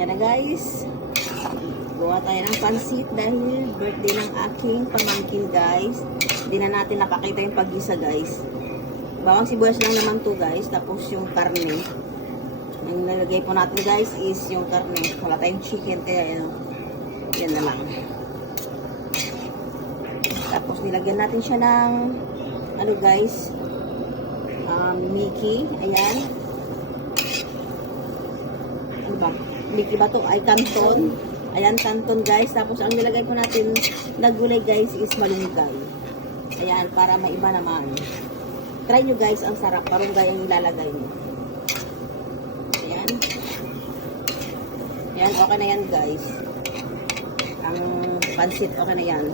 Yan na guys. Gawa tayo ng pansit dahil birthday ng aking pamangkin guys. Hindi na natin napakita yung paggisa guys. Bawang sibuyas lang naman to guys. Tapos yung karne. Yung nalagay po natin guys is yung karne. Wala tayong chicken kaya yan na lang. Tapos nilagyan natin siya ng ano guys, Mickey. Ayan. Ano ba? Mickey ba to? Ay, canton. Ayan, canton guys. Tapos ang nilagay po natin na gulay guys is malunggay. Ayan, para maiba naman. Try nyo guys, ang sarap. Malunggay ang ilalagay nyo. Ayan. Ayan, okay na yan guys. Ang pansit, okay na yan.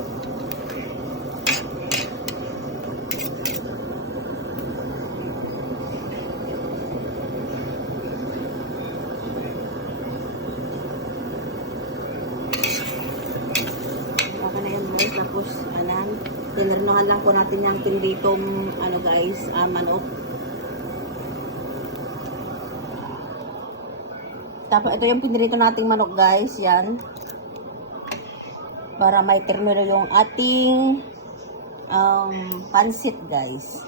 Tapos, tinirnohan lang po natin yung pinditong, ano guys, manok. Tapos, ito yung pinirito nating manok guys, yan. Para may ternero yung ating pansit guys.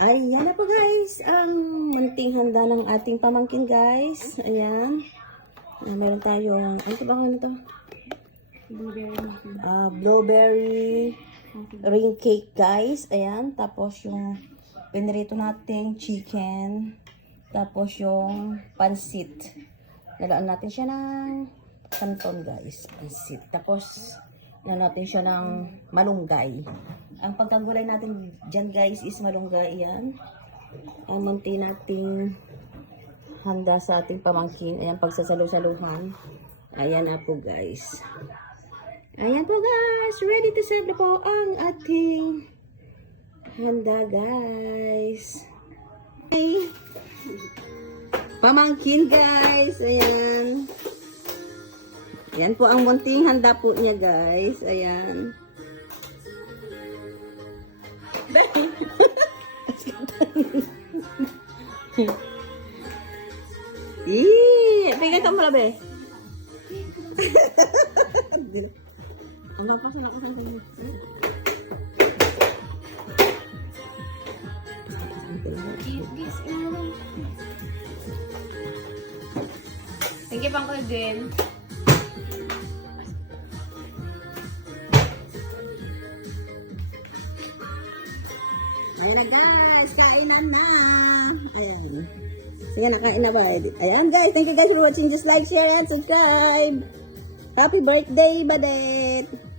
Ayan na po guys, ang munting handa ng ating pamangkin guys. Ayan. Meron tayong, ano ba kung ano to? Blueberry ring cake guys. Ayan. Tapos yung pinirito nating chicken. Tapos yung pansit. Nalaan natin siya ng canton guys. Pansit. Tapos nalaan natin siya ng malunggay. Ang pagkagulay natin dyan guys is malunggay. Ayan. Ang munti nating handa sa ating pamangkin. Ayan, pagsasalu-saluhan. Ayan na po guys. Ayan po guys, ready to serve na po ang ating handa guys. Hey. Pamangkin guys, ayan. Ayan po ang munting handa po niya guys, ayan. Bigay ka mo labi. Ano pa sana kasi natin? Thank you pang ko din. Ayan na guys, kainan na. Ayan. Sige na, kain na ba? Ayan guys, thank you guys for watching. Just like, share, and subscribe. Happy birthday, Badet!